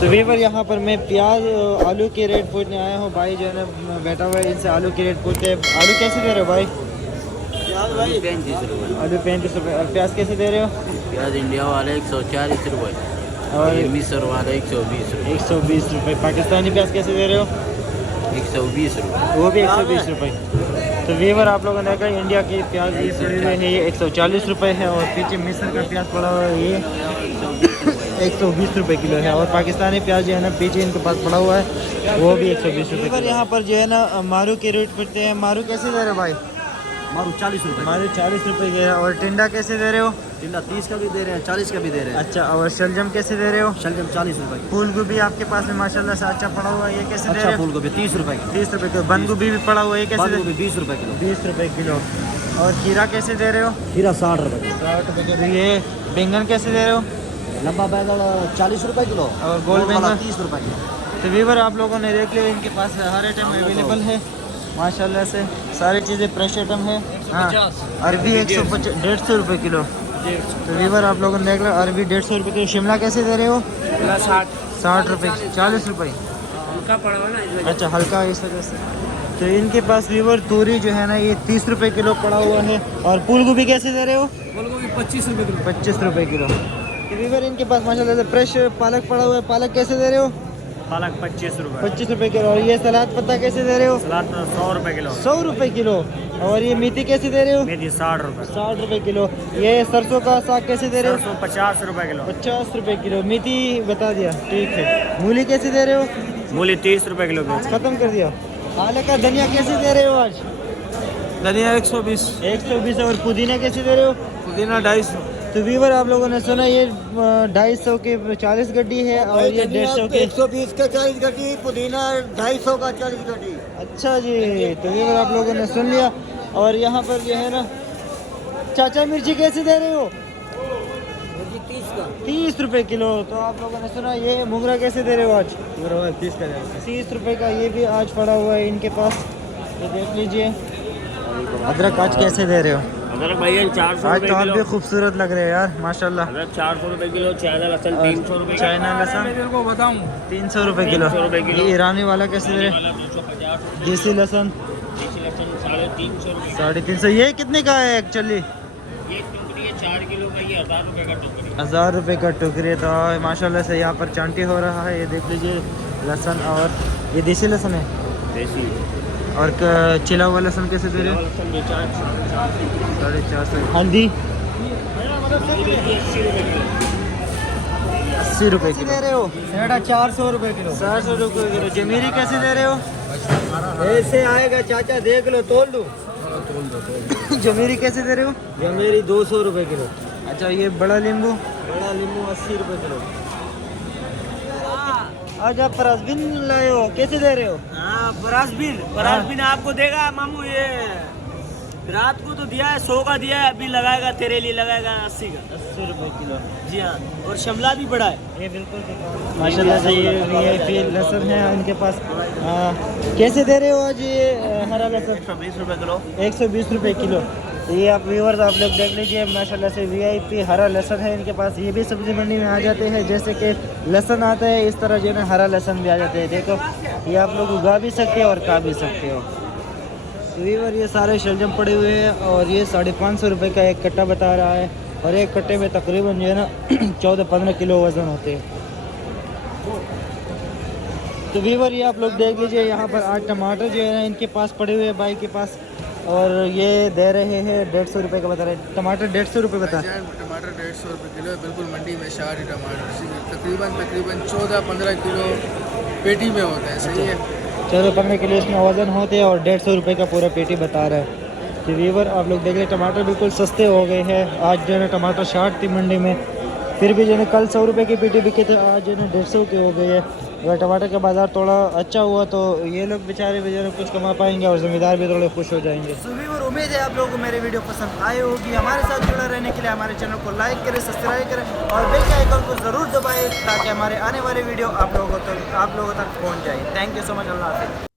तो वीवर यहाँ पर मैं प्याज आलू के रेट पूछने आया हूँ। भाई जो है ना बैठा हुआ है, इनसे आलू के रेट पूछते हैं। आलू कैसे दे रहे हो भाई? प्याज भाई 35 रुपये। आलू 35 रुपये। और प्याज कैसे दे रहे हो? प्याज इंडिया वाले 140 रुपये और मिस्र वाले 120 रुपये। 120 रुपये। पाकिस्तानी प्याज कैसे दे रहे हो? 120 रुपये। वो भी 120 रुपये। तो वीवर आप लोगों ने देखा इंडिया की प्याज ये पड़ी हुई है, ये 140 रुपये है। और पीछे मिस्र का प्याज पड़ा हुआ है, ये 120 रुपये किलो है। और पाकिस्तानी प्याज जो है ना पीछे इनके पास पड़ा हुआ है, वो भी 120 रुपये। पर यहाँ पर जो है ना मारू के रेट पड़ते हैं। मारू कैसे दे रहे हो भाई? मारू 40 रुपये। मारू 40 रुपये के है। और टिंडा कैसे दे रहे हो? टिंडा 30 का भी दे रहे हैं, 40 का भी दे रहे हैं। अच्छा। और शलजम कैसे दे रहे हो? शलजम 40 रुपये। फूल गोभी आपके पास में माशाल्लाह से अच्छा पड़ा हुआ है, ये कैसे दे रहे अच्छा हो? फूल गोभी 30 रुपये की। 30 रुपये किलो। बंद गोभी भी पड़ा हुआ है, ये कैसे बंद दे? गोभी 20 रुपये किलो। 20 रुपये किलो। और खीरा कैसे दे रहे हो? खीरा 60 रुपये। 60 रुपये किलो। ये बैंगन कैसे दे रहे हो? लंबा बैंगन 40 रुपये किलो। और गोल बैंगन 30 रुपये किलो। तो वीवर आप लोगों ने देख लिया, इनके पास हर आइटम अवेलेबल है माशाल्लाह से। सारी चीज़ें फ्रेश आइटम है। हाँ। अरबी 150 रुपये किलो। तो वीवर आप लोगों ने देख लिया, अरबी 150 रुपये किलो। शिमला कैसे दे रहे हो? 60 रुपये। 40 रुपये। हल्का पड़ा हुआ ना। अच्छा हल्का, इस वजह से। तो इनके पास वीवर तूरी जो है ना ये 30 रुपये किलो पड़ा हुआ है। और फूल गोभी कैसे दे रहे हो? फूल गोभी 25 रुपये किलो। 25 रुपये किलो। तो वीवर इनके पास माशाल्लाह से फ्रेश पालक पड़ा हुआ है। पालक कैसे दे रहे हो? पालक 25 रुपये। 25 रुपये किलो। और ये सलाद पत्ता कैसे दे रहे हो? सलाद 100 रुपये किलो। 100 रुपये किलो। और ये मेथी कैसे दे रहे हो? मेथी 60 रुपये। 60 रुपये किलो। ये सरसों का साग कैसे दे रहे हो? 50 रुपये किलो। 50 रुपये किलो। मेथी बता दिया, ठीक है। मूली कैसे दे रहे हो? मूली 30 रुपये किलो। खत्म कर दिया। पालक का धनिया कैसे दे रहे हो आज? धनिया 120। 120। और पुदीना कैसे दे रहे हो? पुदीना 250। तो वीवर आप लोगों ने सुना ये 250 के 40 गड्डी है और ये 150 के 120 का 40 गड्डी। पुदीना 250 का 40 गड्डी। अच्छा जी। तो वीवर आप लोगों ने सुन लिया। और यहाँ पर जो है ना चाचा मिर्ची कैसे दे रहे हो? 30 रुपये किलो। तो आप लोगों ने सुना। ये मुंगरा कैसे दे रहे हो आज? 30 का। 30 रुपये का। ये भी आज पड़ा हुआ है इनके पास, ये देख लीजिए। अदरक आज कैसे दे रहे हो? अदरक भैया 400 आज रुपये तो आप किलो। भी खूबसूरत लग रहे हैं यार माशाल्लाह। अदरक 400 रुपये किलो। चाइना लहसुन 300 रुपये। चाइना लहसुन को बताऊँ 300 रुपये किलो। 300 रुपये किलो। ये ईरानी वाला कैसे दे रहे? 250। देसी लहसुन देसी लहसुन 350 रुपये। 350। ये कितने का है एक्चुअली? ये टुकड़ी है 4 किलो का, ये 1000 रुपये का टुकड़ी। 1000 रुपये का टुकड़ी। तो माशाल्लाह से यहाँ पर चांटी हो रहा है, ये देख लीजिए लहसुन। और ये देसी लहसुन है। देसी। और चिला हुआ लहसुन कैसे दे रहे हो? लहसुन 450। हल्दी 80 रुपये किलो। दे रहे हो? 450 रुपये किलो। 400 रुपये किलो। जमीरी कैसे दे रहे हो? ऐसे आएगा चाचा, देख लो, तोल दो। जमीरी कैसे दे रहे हो? ये मेरी 200 रुपये किलो। अच्छा। ये बड़ा नींबू? बड़ा नींबू 80 रुपये किलो। आज आप फराजबीन लाए हो, कैसे दे रहे हो? हाँ फराजबीन आपको देगा मामू। ये रात को तो दिया है 100 का दिया है, अभी लगाएगा तेरे लिए लगाएगा 80 का। 80 रुपये किलो। जी हाँ। और शिमला भी बड़ा है। ये बिल्कुल माशाल्लाह से। ये VIP लहसुन है इनके पास। कैसे दे रहे हो आज ये हरा लहसुन? 120 रुपये किलो। 120 रुपये किलो। तो ये आप व्यूअर्स आप लोग देख लीजिए माशाल्लाह से VIP हरा लहसुन है इनके पास। ये भी सब्जी मंडी में आ जाते हैं, जैसे कि लहसुन आता है इस तरह जो है ना हरा लहसुन भी आ जाते हैं। देखो ये आप लोग उगा भी सकते हो और खा भी सकते हो। तो व्यूअर ये सारे शलजम पड़े हुए हैं और ये 550 रुपये का एक कट्टा बता रहा है। और एक कट्टे में तकरीबन जो है ना 14-15 किलो वज़न होते हैं। तो व्यूअर ये आप लोग देख लीजिए यहाँ पर आज टमाटर जो है ना इनके पास पड़े हुए हैं भाई के पास। और ये दे रहे हैं 150 रुपये का बता रहे हैं। टमाटर 150 रुपये बता। टमाटर 150 रुपये किलो है, बिल्कुल मंडी में शारी टमाटर तकरीबन 14-15 किलो पेटी में होता है। सही है। 14-15 किलो इसमें वज़न होते हैं और 150 रुपये का पूरा पेटी बता रहा है। तो व्यूअर आप लोग देख रहे हैं टमाटर बिल्कुल सस्ते हो गए हैं। आज जो है ना टमाटर 60 थी मंडी में, फिर भी जो है कल 100 रुपये की पेटी बिके थे, आज जो है ना 150 के हो गए हैं। अगर टमाटर का बाज़ार थोड़ा अच्छा हुआ तो ये लोग बेचारे कुछ कमा पाएंगे और ज़मींदार भी थोड़े खुश हो जाएंगे। तो व्यूअर उम्मीद है आप लोगों को मेरी वीडियो पसंद आई होगी। हमारे साथ जुड़ा रहने के लिए हमारे चैनल को लाइक करें, सब्सक्राइब करें और बेल के आइकन को ज़रूर दबाएं ताकि हमारे आने वाले वीडियो आप लोगों तक पहुँच जाए। Thank you so much. अल्लाह हाफ़िज़।